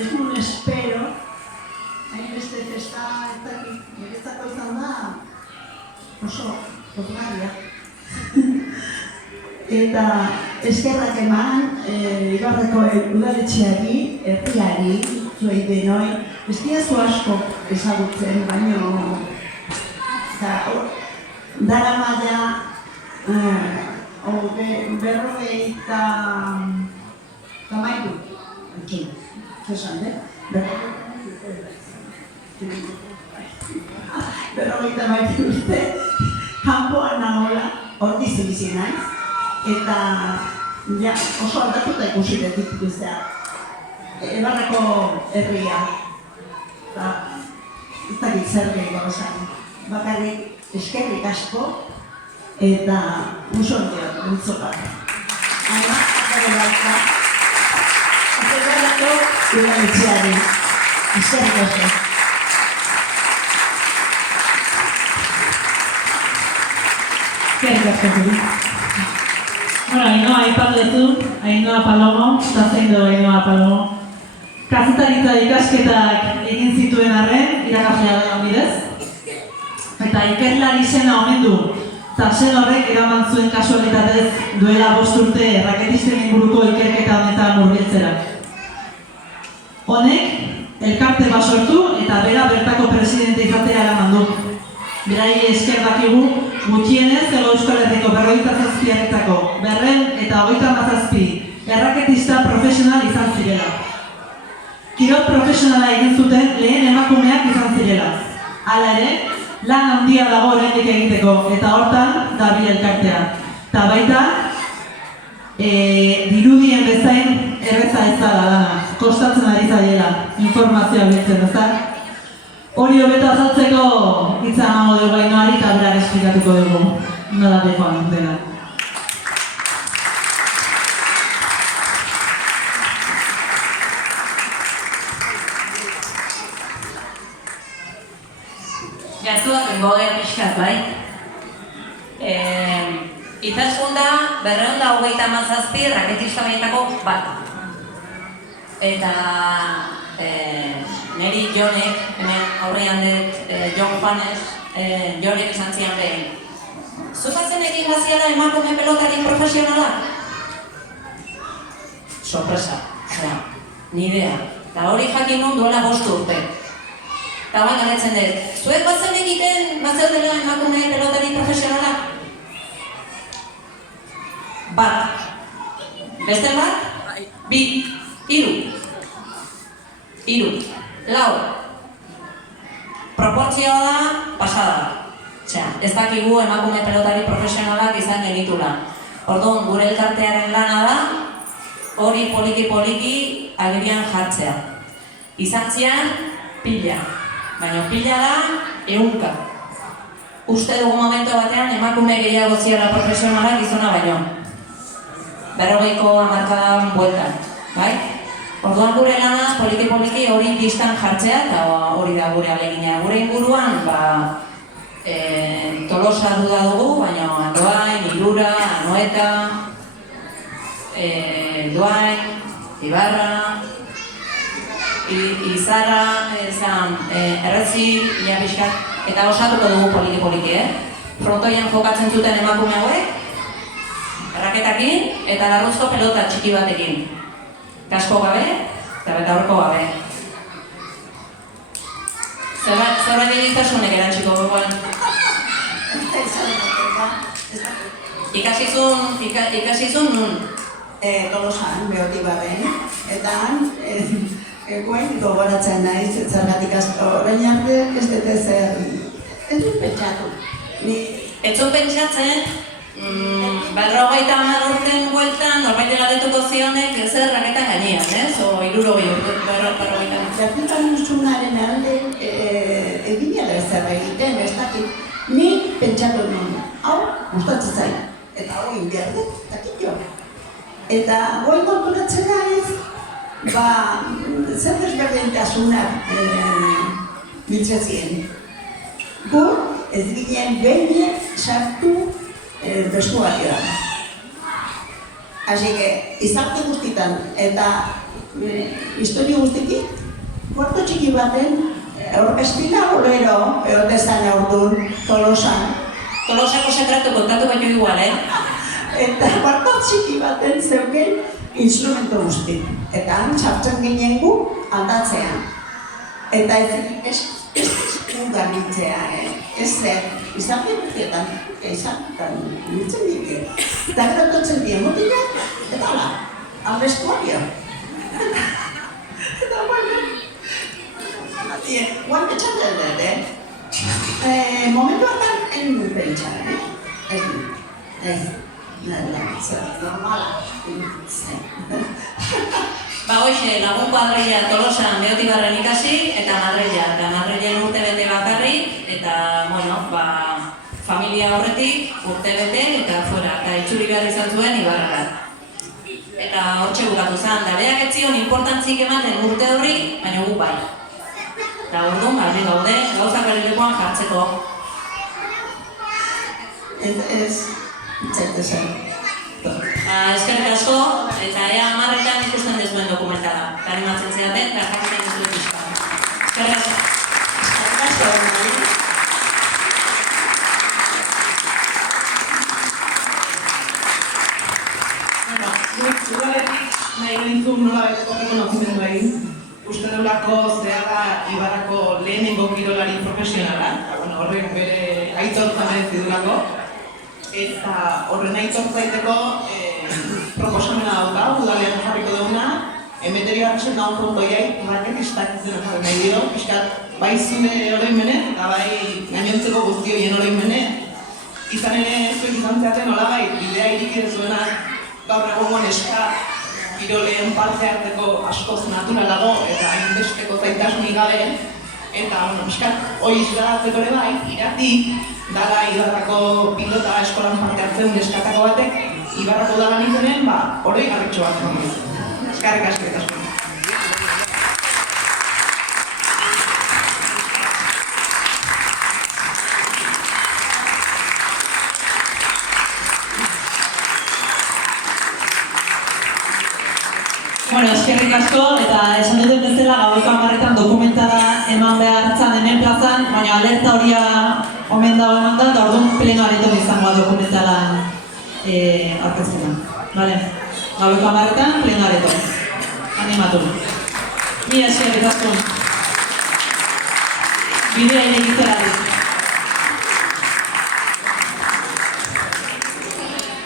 ez nun espero, hainbeste festa ez dakit, niretzako izan da oso pozgarria. Eta eskerrak eman Ibarreko udaletxeari, herriari, zuei denoi, ez diazu asko ezagutzen, baino dara maila berrogeita mairu, zesan, berrogeita mairu urte, kanpoan nagoela, hortiz bizi naiz, eta oso aldatuta ikusi detik guztia. Ibarreko herria, ez dakit zer gehiago esan, bakarrik eskerrik asko eta musondiak multzokat. Aina, akare baita, ategarako udaletxeari, eskerrik asko. Eskerrik asko zuri. Bueno, Ainhoa aipatu duzu, Ainhoa Palomo, eta zein du Ainhoa Palomo. Kazetaritza ikasketak egin zituen arren, irakaslea da bidez. Eta ikerlari izena omen du, eta zen horrek eraman zuen kasualitatez duela 5 urte raketisten inguruko ikerketa honetan murgiltzera. Honek, elkarte bat sortu eta bera bertako presidente izatea eraman du. Berari esker dakigu, gutxienez Hego Euskal Herriko 47 herritako 237 erraketista profesional izan zirela. Kirol profesionala egin zuten lehen emakumeak izan zirela. Hala ere, lan handia dago oraindik egiteko, eta hortan dabil elkartea. Eta baita, dirudien bezain erreza ez da dana, kostatzen ari zaiela informazioa biltzen, ezta? Hori hobeto azaltzeko hitza emango dugu Ainhoari eta berak esplikatuko dugu nola joan dena. Gaztuak engogea pixkat, bai? Izaskun da 237 raketista baietako bat. Eta neri Jonek, hemen aurrean dut Jon Juanes, Jonek izan zian behin. Zuzatzen egin gaziala emakume pelotari profesionala? Sorpresa, ni idea. Eta hori jakin nun duela 5 urte. Eta bain galetzen dut, zuek batzen egiten bazeudela emakume pelotari profesionala? Bat. Beste bat? Hiru. Lau. Proportzioa da, pasada. Osea, ez dakigu emakume pelotari profesionalak izan genitula. Orduan, gure elkartearen lana da, hori poliki agerian jartzea. Izan zian, pila. Baina pila da, 100. Uste dugu momentu batean emakume gehiago ziala profesionalak gizona baino. 40ko hamarkadan bueltan, bai? Orduan gure lana poliki hori distan jartzea eta hori da gure alegina. Gure inguruan, Tolosa duda dugu, baina Andoain, Irura, Anoeta, Duain, Ibarra, Izarra, Errezi, Iapixkat, eta osatuko dugu poliki, Frontoian jokatzen zuten emakume hauek, raketakin eta larruzko pelota txiki batekin. Kasko gabe eta betaurko gabe. Zerbait egitasunek erantziko gogoan. Ikasizun nun? Tolosan, Beotibarren, eta guen gogoratzen naiz, zergatik orain arte ez dut ez dut pentsatu. Ez dut pentsatzen, 50 urten bueltan, norbait galdetuko zionek zer raketan gainean, ez? O 60 urten. Zertikan duzunaren alde eginela zer egiten, ez dakit. Ni pentsatu nuen, hau gustatzen zain, eta hau inbiar dut, dakit jo. Eta goi konturatzen naiz, zer desberdintasunak biltzezien. Gu ez ginen behin sartu vestuarioan. Así que, izarte guztitan eta historia guztiki, kuarto txiki baten, Espina Bolero, eotezan aurdun, Tolosan. Tolosako sekretu kontatu baino igual, Eta kuarto txiki baten zeuken instrumento guzti. Eta han txartzen ginen gu aldatzean. Eta ez garbitzea, ez zer, izan guztietan, nintzen dike. Eta gero totzen dien motilak, eta hala, albestuario. Eta bueno, guan betxatzen dut, momentu hartan en pentsa, normala. Hoxe, lagun kuadrilla Tolosan Beotibarren ikasi eta Madrilen urte bete bakarrik eta, familia horretik urte bete eta fuera, eta itxuri behar izan zuen Ibarrara. Eta hortxe bukatu zen, da berak ez zion importantzik ematen urte horri, baina gu bai. Eta orduan, garbi gaude, gauzak berrilekoan jartzeko. Ez, txerte zen. Eskerrik asko, eta ea 10etan ikusten dezuen dokumentala. Eta animatzen zeaten, eta jakiten dezuen pixka. Eskerrik asko. Ugaletik nahi gintzun nola beteko rekonozimendu egin. Uste deulako zehara Ibarrako lehenengo kirolari profesionala. Horrek bere aitortza merezi duelako. Eta horren aitortza egiteko proposamena dauka, udalean jarriko duguna. Emeterio hartzen dago frontoiai, raketistak izena jarri nahi dio. Piskat, bai zure oroimenez eta bai gainontzeko guztioien oroimenez. Izan ere, zuek izan zeaten nola bai, bidea irikide zuenak gaur egongo neska kiroleen parte hartzeko askoz naturalago eta hainbesteko zaitasunik gabe. Eta, piskat, hori izlagatzeko ere bai, iratik, dala Ibarrako pilota eskolan parte hartzen neskatako batek, Ibarrako dalan izenen, horrei garritxo bat egon dizu. Eskarrik asko eta asko. Eskerrik asko, eta esan duten bezala gaueko 10etan dokumentala eman behar zan hemen plazan, baina alerta horia omen dago eman da, eta orduan pleno areto izango dokumentala aurkeztena. Gaueko 10etan pleno areto. Animatu. Ni eskerrik asko. Bidea irekitzera.